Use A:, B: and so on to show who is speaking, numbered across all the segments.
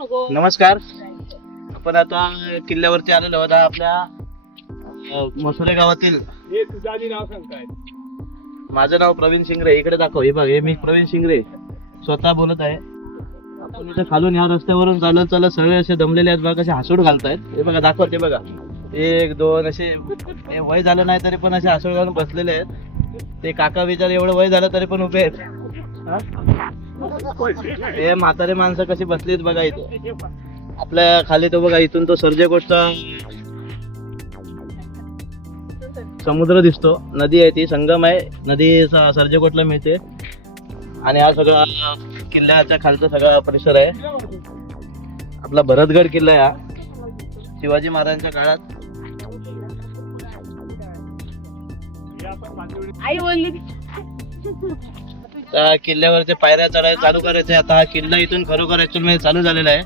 A: नमस्कार. आपण आता किल्ल्यावरती आलेलो आहोत. हा आपल्या मसुरे गावातील माझं नाव प्रवीण शिंगरे. इकडे दाखव. हे बघ हे मी प्रवीण शिंगरे. स्वतः बोलत आहे. आपण इथे खालून या रस्त्यावरून चालत चालत सगळे असे दमलेले आहेत. बघा कसे हसूड घालतायत. हे बघा दाखव ते बघा. एक दोन असे हे वय झालं नाही तरी पण असे हसूड घालून बसलेले आहेत. ते काका विचार एवढं वय झालं तरी पण उभे आहेत. हे म्हातारे माणसं कशी बसलीत बघा इथे. आपल्या खाली तो बघा इथून तो सर्जेकोटचा समुद्र दिसतो. नदी आहे ती संगम आहे. नदी सर्जेकोटला मिळते. आणि हा सगळा किल्ल्याच्या खालचा सगळा परिसर आहे. आपला भरतगड किल्ला आहे हा. शिवाजी महाराजांच्या काळात.
B: आई बोलली.
A: त्या किल्ल्यावरच्या पायऱ्या चढायला चालू करायचे आता हा किल्ला इथून खरोखर ऍक्च्युअलमध्ये चालू झालेला आहे.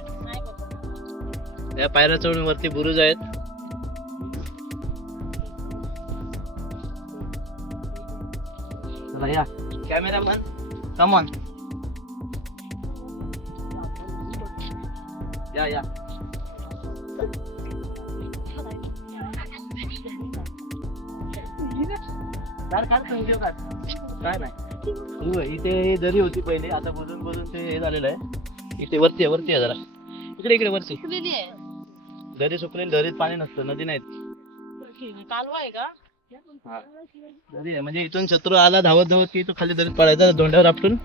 A: या पायऱ्या चढून वरती बुरुज आहेत. चला या. कॅमेरामन कमॉन या या. काय नाही. इथे दरी होती पहिले. आता बुजून बुजून ते हे झालेलं आहे. इथे वरती आहे वरती आहे जरा. इकडे इकडे वरती. दरी सुकलेली दरीत पाणी नसतं नदी नाही
B: कालवा आहे का?
A: हा. दरी आहे. म्हणजे इथून शत्रू आला धावत धावत की तो खाली दरीत पडायचा दोंड्यावर आपटून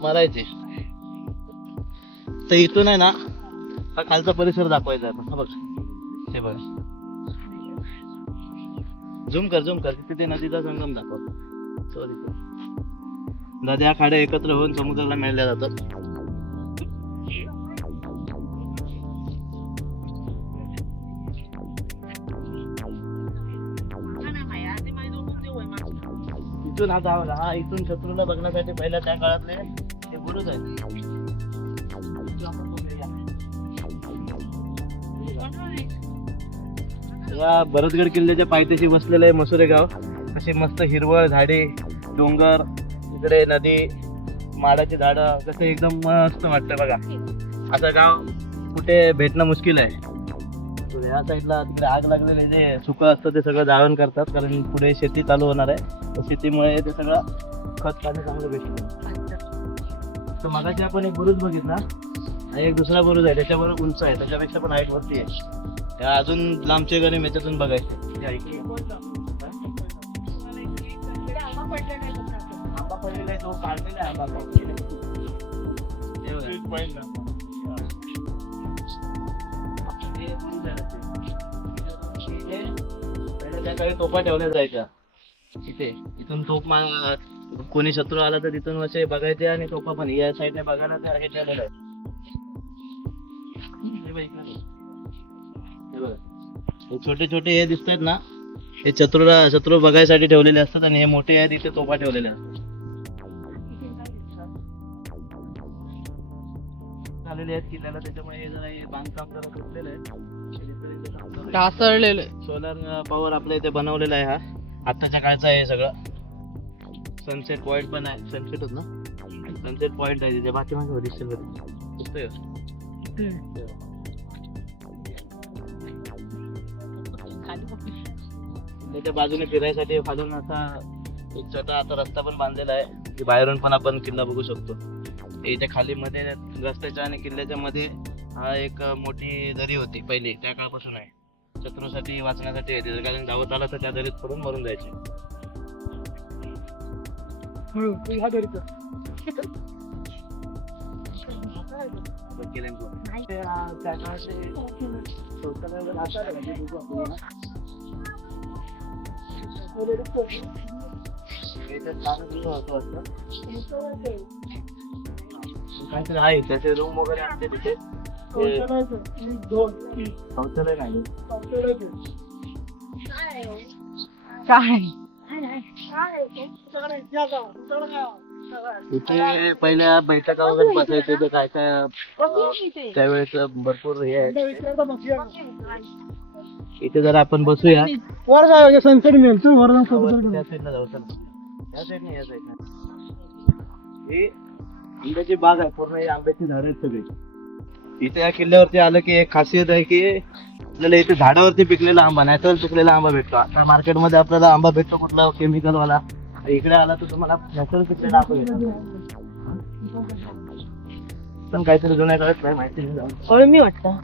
A: मारायचे. तर इथून आहे ना हा खालचा परिसर दाखवायचा हा बघ. हे बघ. झूम कर झूम कर. तिथे नदीचा संगम दाखव. सॉरी. नद्या खाड्या एकत्र होऊन समुद्राला मिळल्या जातात. इथून हा धावला हा इथून शत्रूला बघण्यासाठी पहिल्या त्या काळातले ते बुरुज आहेत. या भरतगड किल्ल्याच्या पायथ्याशी बसलेलं आहे मसुरे गाव अशी मस्त हिरवळ झाडे डोंगर इकडे नदी माडाची झाडं कसं एकदम मस्त वाटतं बघा. असं गाव कुठे भेटणं मुश्किल आहे. तर या साईडला तिकडे आग लागलेले जे सुकं असतं ते सगळं जाळण करतात कारण पुढे शेती चालू होणार आहे. तर शेतीमुळे ते सगळं खत पाणी चांगलं भेटतं. तर मगाशी आपण एक बुरुज बघितला. आणि एक दुसरा बुरुज आहे त्याच्याबरोबर उंच आहे त्याच्यापेक्षा पण हाईट वरती आहे. त्या अजून लांबचे गणे याच्यातून बघायचे. आंबा पडलेला आहे, तो काढलेला आहे आंबा. बघा. बुरुज आहे ना ते. इथे पहिले त्या काळी तोफा ठेवल्या जायच्या इथे इथून मा कोणी शत्रू आला तर तिथून असे बघायचे आणि तोफा पण या साईडने बघायला ते हे ठेवलेलं आहे बघ. हे छोटे छोटे हे दिसतात ना हे शत्रूला शत्रू बघायसाठी ठेवलेले असतात आणि हे मोठे आहेत इथे तोफा ठेवलेल्या असतात झालेले आहेत किल्ल्याला. त्याच्यामुळे हे जरा हे बांधकाम जरा तुटलेलं आहे.
B: ढासळलेलं
A: सोलर पॉवर आपल्या इथे बनवलेला आहे हा. आत्ताच्या काळचा आहे सगळं. सनसेट पॉइंट पण आहे. सनसेट होत ना? सनसेट पॉइंट आहे तिथे. बाकी मागे दिसेल का ते? दिसतंय? त्याच्या बाजूने फिरायसाठी खालून असा एक छोटा आता रस्ता पण बांधलेला आहे. की बाहेरून पण आपण किल्ला बघू शकतो. याच्या खाली मध्ये रस्त्याच्या आणि किल्ल्याच्या मध्ये हा एक मोठी दरी होती पहिली त्या काळापासून आहे. शत्रूसाठी वाचण्यासाठी आहे तिथं कारण धावत आला तर त्या दरीत पडून मरून जायचे. होतं. काहीतरी आहे त्याचे रूम वगैरे असते तिथे. ते शौचालय नाही.
B: काय?
A: इथे पहिल्या बैठका वगैरे बसायचे ते काय काय त्यावेळेस भरपूर हे आहे. इथे जर आपण बसूया.
C: सनसेट मिळतो
A: वरती त्या साईडला जाऊ चला. त्या साईडने या साईडने ही आंब्याची बाग आहे पूर्ण ही आंब्याची झाड आहेत सगळी. इथे या किल्ल्यावरती आलं की एक खासियत आहे की आपल्याला इथे झाडावरती पिकलेला आंबा नॅचरल पिकलेला आंबा भेटतो. आता मार्केटमध्ये आपल्याला आंबा भेटतो कुठला केमिकल वाला इकडे आला तर तुम्हाला नॅचरल पिकलेला आंबा भेटतो. पण काहीतरी जुन्या काळात नाही माहिती जाऊन.
B: कळमी वाटतं.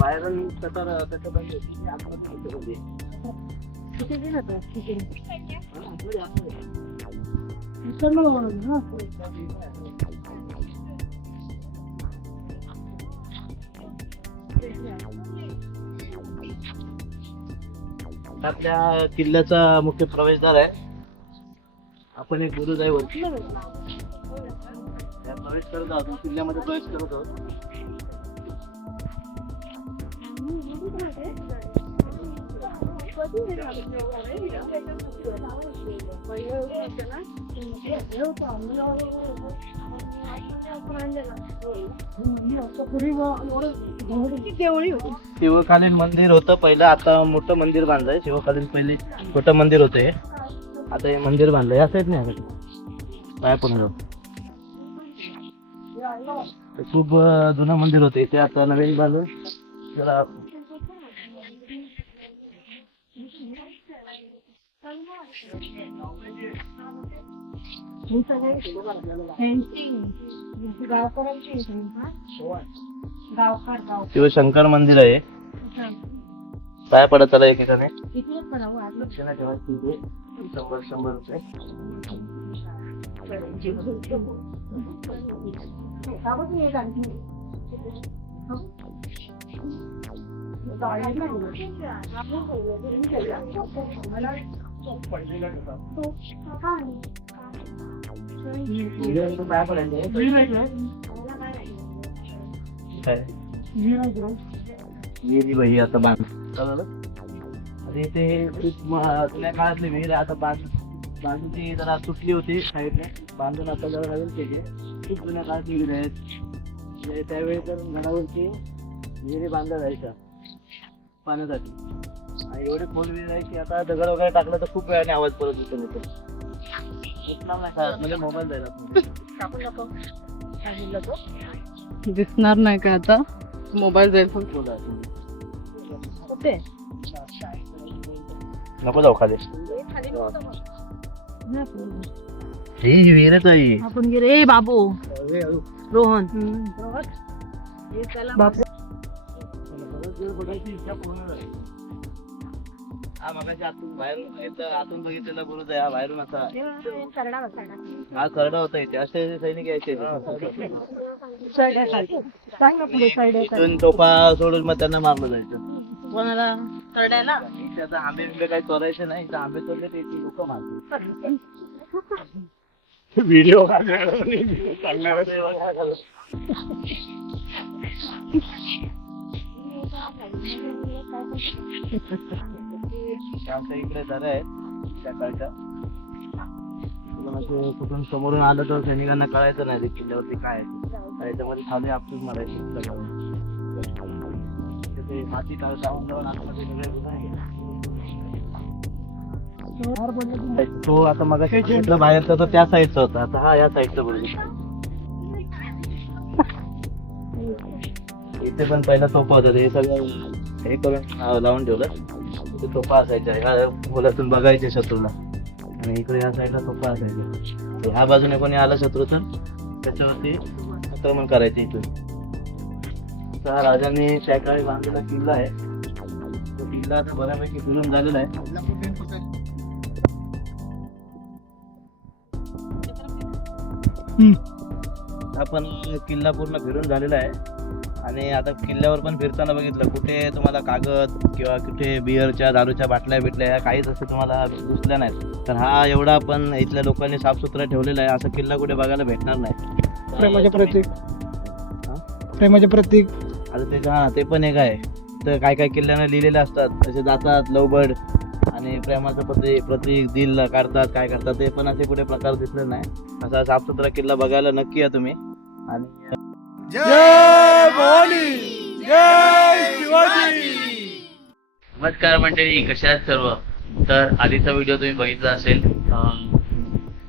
A: बाहेरून त्याचं आतमध्ये इथे आपल्या किल्ल्याचा मुख्य प्रवेशद्वार आहे. आपण एक गुरुदैव प्रवेश करत आहोत. किल्ल्यामध्ये प्रवेश करत आहोत. शिवकालीन मंदिर होतं पहिलं आता मोठं मंदिर बांधलंय. शिवकालीन पहिले छोटं मंदिर होतं हे. आता हे मंदिर बांधलंय. असं येत नाही काय पण जाऊ खूप जुनं मंदिर होतं. इथे आता नवीन बांधून जरा शिवशंकर मंदिर आहे. काय पडत त्याला एकेकाने? दक्षिणा ठेवायची इथे. शंभर शंभर रुपये. काय पडायचे काय बाई आता बांध अरे ते खूप जुन्या काळातले विहीर आता बांध बांधून ती जरा तुटली होती साईडने बांधून आता जरा नवीन केली खूप जुन्या काळातली विहीर आहेत म्हणजे त्यावेळी तर घरावरती विहिरी बांधल्या जायच्या पाण्यासाठी आणि एवढी खोल विहीर आहे की आता दगड वगैरे टाकलं तर खूप वेळाने आवाज परत येतो म्हणजे मोबाईल जायला
B: दिसणार नाही का आता? मोबाईल जाईल पण. कुठे?
A: नको जाऊ खाली. ही
B: आपण गेले. ए बाबू. रोहन. बापू
A: हा मगाशी आतून बाहेरून बघितलं आतून बघितलेला गुरुज आहे. हा बाहेरून असा हा करडा होता इथे. असे सैनिक यायचे. इथून टोपा सोडून मग त्यांना मारलं जायचं.
B: कोणाला? करड्याला
A: इथे आता आंबे बिंबे काही चोरायचे नाही. इथं आंबे चोरले ते लोक मारते
C: व्हिडिओ
A: आमच्या इकडे दर आहेत त्या काळच्या तुला ते कुठून समोरून आलं तर सैनिकांना कळायचं नाही ते किल्ल्यावरती काय आहे. याच्यामध्ये खाली मारायचे ते माती टाळ आतमध्ये. तो आता मग बाहेरचा तर त्या साईडचा होता. आता हा या साईडचा बरोबर इथे पण पहिला सोपा होता ते सगळं हे करून हा, लावून ठेवलं. ते सोपा असायचा ह्या खोल्यातून बघायचे शत्रूला. आणि इकडे या साईडला सोपा असायचा ह्या बाजूने कोणी आलं शत्रू तर? त्याच्यावरती आक्रमण करायचे इथून. त्या राजांनी त्या काळी बांधलेला किल्ला आहे. तो किल्ला आता बऱ्यापैकी फिरून झालेला आहे. आपण किल्ला पूर्ण फिरून झालेला आहे. आणि आता किल्ल्यावर पण फिरताना बघितलं कुठे तुम्हाला कागद किंवा कुठे बिअरच्या दारूच्या बाटल्या बिटल्या ह्या काहीच असं तुम्हाला दिसल्या नाहीत. तर हा एवढा पण इथल्या लोकांनी साफसुथरा ठेवलेला आहे असा किल्ला कुठे बघायला भेटणार नाही.
C: प्रेमाचे प्रतीक.
A: हा?
C: प्रेमाचे प्रतीक.
A: आता ते हा ते पण एक आहे. तर काय काय किल्ल्यांना लिहिलेले असतात तसे जातात लवबड आणि प्रेमाचं प्रतीक प्रतीक दिल काढतात काय करतात ते पण असे कुठे प्रकार दिसले नाही. असा साफसुथरा किल्ला बघायला नक्की या तुम्ही. आणि नमस्कार मंडळी कशा आहेत सर्व? तर आधीचा व्हिडिओ तुम्ही बघितला असेल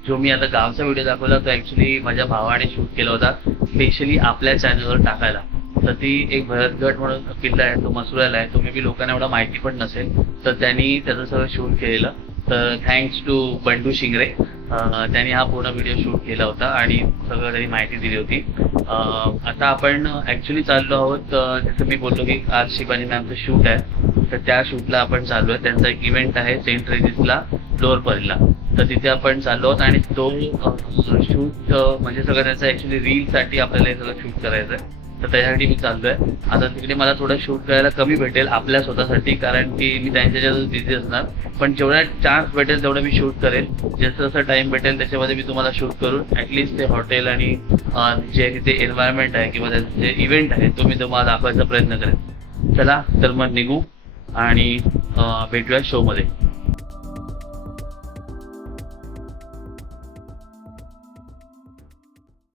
D: जो मी आता गावचा व्हिडिओ दाखवला तो ऍक्च्युली माझ्या भावाने शूट केला होता स्पेशली आपल्या चॅनलवर टाकायला. तर ती एक भरतगट म्हणून किल्ला आहे तो मसुराला आहे तो मे बी लोकांना एवढा माहिती पण नसेल तर त्यांनी त्याचं सगळं शूट केलेलं. तर थँक्स टू बंडू शिंगरे. त्यांनी हा पूर्ण व्हिडिओ शूट केला होता आणि सगळं त्यांनी माहिती दिली होती. आता आपण ऍक्च्युली चाललो आहोत जसं मी बोललो की आज शिबानी मॅमचं शूट आहे. तर त्या शूटला आपण चाललो आहे. त्यांचा एक इव्हेंट आहे सेंट रेजिसला फ्लोअर परीला तर तिथे आपण चाललो आहोत आणि तो शूट म्हणजे सगळं त्यांचं ऍक्च्युली रीलसाठी आपल्याला हे सगळं शूट करायचं आहे तर त्याच्यासाठी मी चाललोय. आता तिकडे मला थोडं शूट करायला कमी भेटेल आपल्या स्वतःसाठी कारण की मी त्यांच्या बिझी असणार. पण जेवढा चान्स भेटेल तेवढं मी शूट करेल. जसं जसं टाइम भेटेल त्याच्यामध्ये मी तुम्हाला शूट करून ऍटलिस्ट ते हॉटेल आणि जे तिथे एन्व्हायरमेंट आहे किंवा त्याचं जे इव्हेंट आहे तो मी तुम्हाला दाखवायचा प्रयत्न करेन चला तर मग निघू आणि भेटूया शो मध्ये.